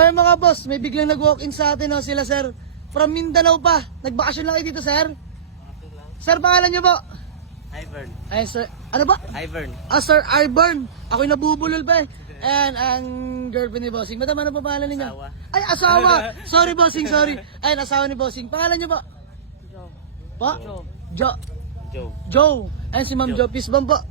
ayun mga boss, may biglang nag-walk-in sa atin, oh, sila sir. From Mindanao pa. Nagbakasyon lang kayo dito, sir. Sir, pangalan niyo po? Ivern. Ay, sir. Ano ba? Ivern. Ah, Sir Ivern. Ako'y nabubulol pa eh. And ang girlfriend ni Bossing. Madam, ano pa pangalan niyo? Asawa. Ay, asawa. Sorry, Bossing, sorry. Ay, asawa ni Bossing. Pangalan niyo po? Po? Jo. Joe. Joe. Ayun si Ma'am Jo. Peace bomb po.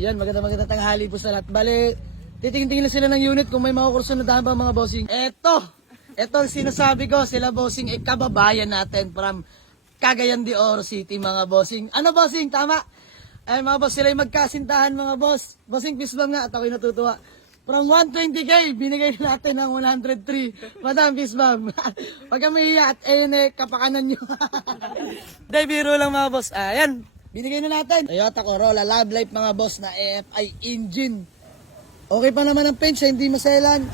Yan, maganda tanghali po sa lahat. Bale, titingin-tingin na sila ng unit kung may mga kurso na daan pa mga Bossing. Eto ang sinasabi ko. Sila Bossing ay kababayan natin from Cagayan de Oro City mga Bossing. Ano Bossing? Tama? Ay mga boss, sila yung magkasintahan mga boss. Bossing, peace bomb nga at ako'y natutuwa. From 120k, binigay natin ng 103. Madam, peace bomb. Pag kami hiya at kapakanan nyo. Dahil biro lang mga boss. Ayan, binigay na natin. Toyota Corolla Love Life mga boss na AFI engine. Okay pa naman ang paint siya, hindi maselan.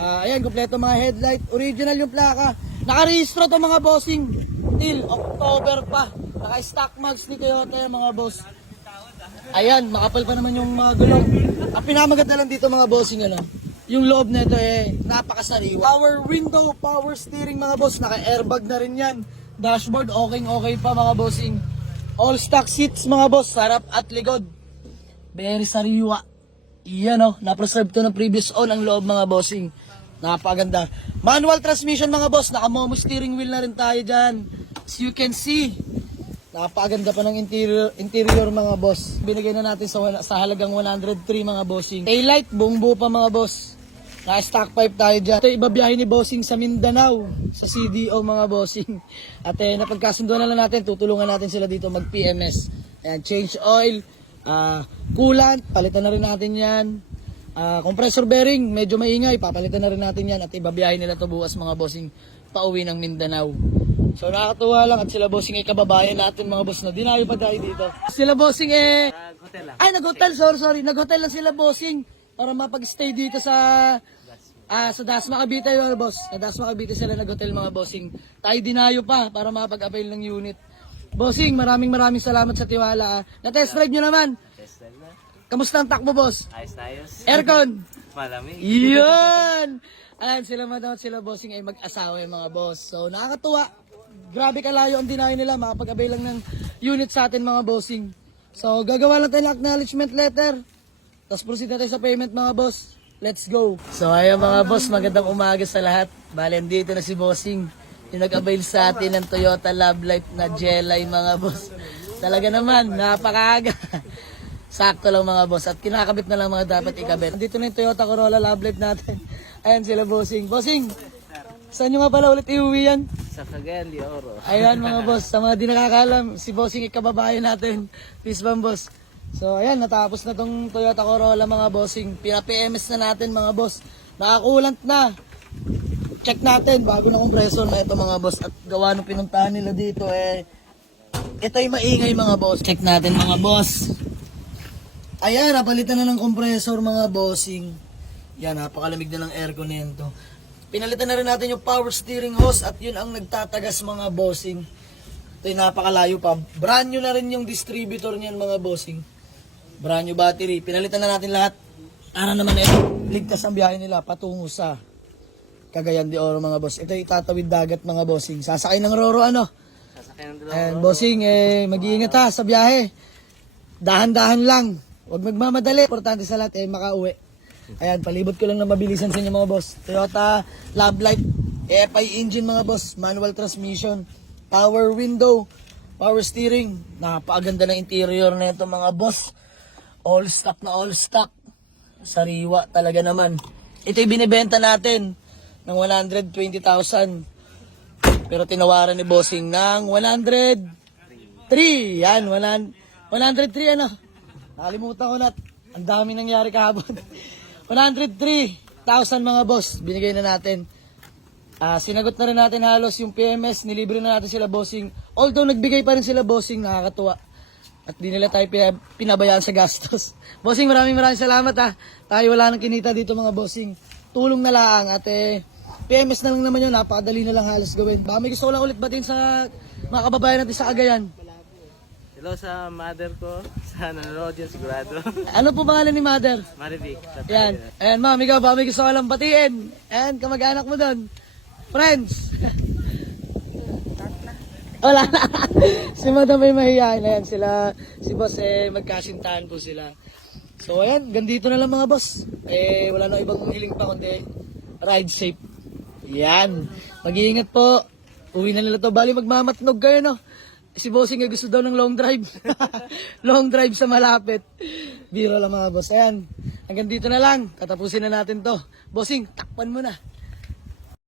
Ayan, kompleto mga headlight. Original yung plaka. Nakarehistro to mga bossing. Till October pa. Naka-stock mags ni Toyota yung mga boss. Ayan, makapal pa naman yung mga gulong. Ang pinamaganda lang dito mga bossing, ano, yung loob nito napakasariwa. Power window, power steering mga boss. Naka-airbag na rin yan. Dashboard, okay pa mga bossing. All stock seats mga boss, sarap at likod. Very sariwa. Iyan na-preserve to ng previous own ang loob mga bossing. Napakaganda. Manual transmission mga boss, naka-momo steering wheel na rin tayo dyan. As you can see, napakaganda pa ng interior mga boss. Binigay na natin sa halagang 103 mga bossing. Taillight, buong buo pa mga boss. Naka-stock pipe tayo dyan. Ito ibabiyahe ni bossing sa Mindanao, sa CDO mga bossing. At napagkasunduan na lang natin, tutulungan natin sila dito mag-PMS. Ayan, change oil, coolant, palitan na rin natin yan. Compressor bearing, medyo maingay, papalitan na rin natin yan. At ibabiyahe nila to bukas mga bossing, pauwi ng Mindanao. So nakakatuwa lang at sila bossing ay kababayan natin mga boss na dinayo pa tayo dito. Sila bossing Hotel lang. ay nag-hotel, sorry. Nag-hotel lang sila bossing para mapag-stay dito sa Dasma Cavite mga boss. Sa Dasma Cavite sila nag-hotel mga bossing. Tayo dinayo pa para mapag-avail ng unit. Bossing, maraming salamat sa tiwala. Na-test drive nyo naman. Test drive na. Kamusta ang takbo boss? Ayos. Aircon. Malamig. Yun! Ayan, sila madam at sila bossing ay mag-asawa yung mga boss. So nakakatuwa. Grabe kalayo ang dinayo nila, makapag-avail lang ng unit sa atin mga bossing. So gagawa lang tayo ng acknowledgement letter. Tapos proceed na tayo sa payment mga boss. Let's go. So ayan mga boss, magandang umaga sa lahat. Bale, andito na si bossing. Yung nag-avail sa atin ng Toyota Love Life na Jelay mga boss. Talaga naman, napakaaga. Sakto lang mga boss. At kinakabit na lang mga dapat ikabit. Dito na yung Toyota Corolla Love Life natin. Ayan sila bossing. Bossing, saan nyo nga pala ulit iuwi yan? Sa Cagayan de Oro. Ayan mga boss, sa mga di nakakalam, si bossing ikababayan natin. Peace bomb boss. So ayan, natapos na tong Toyota Corolla mga bossing. Pina-PMS na natin mga boss. Nakakulant na. Check natin bago na compressor na ito mga boss. At gawa nung pinuntahan nila dito ito ay maingay mga boss. Check natin mga boss. Ayan, napalitan na ng compressor mga bossing. Yan, napakalamig na ng aircon nito. Pinalitan na rin natin yung power steering hose at yun ang nagtatagas mga bossing. Ito yung napakalayo pa. Brand new na rin yung distributor niyan mga bossing. Brand new battery. Pinalitan na natin lahat. Ano naman ligtas ang biyahe nila patungo sa Cagayan de Oro mga boss. Ito yung itatawid dagat mga bossing. Sasakay ng Roro Sasakay ng dalawa. And bossing, mag-iingat ha sa biyahe. Dahan-dahan lang. Huwag magmamadali. Importante sa lahat makauwi. Ayan, palibot ko lang na mabilisan sa inyo mga boss. Toyota Love Life AFI engine mga boss. Manual transmission. Power window. Power steering. Napakaganda ng interior na ito mga boss. All stock na all stock. Sariwa talaga naman. Ito yung binibenta natin ng 120,000. Pero tinawaran ni bossing ng 103. Yan, 103 ano. Nakalimutan ko na. Ang dami nangyari kahapon. 103,000 mga boss. Binigay na natin. Sinagot na rin natin halos yung PMS. Nilibre na natin sila bossing. Although nagbigay pa rin sila bossing. Nakakatuwa. At di nila tayo pinabayaan sa gastos. Bossing, maraming salamat ha. Tayo wala nang kinita dito mga bossing. Tulong na lang. At PMS na lang naman yun. Napakadali na lang halos gawin. Baka may gusto ko lang ulit batin sa mga kababayan natin sa Cagayan. Hello sa mother ko. Sa nanonood yun sigurado. Ano po pangalan ni Mother? Marivic. Yan. Ayan, ma'am, ikaw ba may gusto ka lang batiin? Ayan, kamag-anak mo doon. Friends. Wala na. Si Madam ay mahihayin. Ayan, sila, si boss magkasintahan po sila. So ayan, gandito na lang mga boss. Wala na ibang hiling pa kundi ride safe. Yan. Mag-iingat po. Uwi na nila to. Bali magmamatnog kayo, no? Si Bossing ay gusto daw ng long drive. Long drive sa malapit. Biro lang mga boss. Ayan. Hanggang dito na lang. Katapusin na natin to. Bossing, takpan mo na.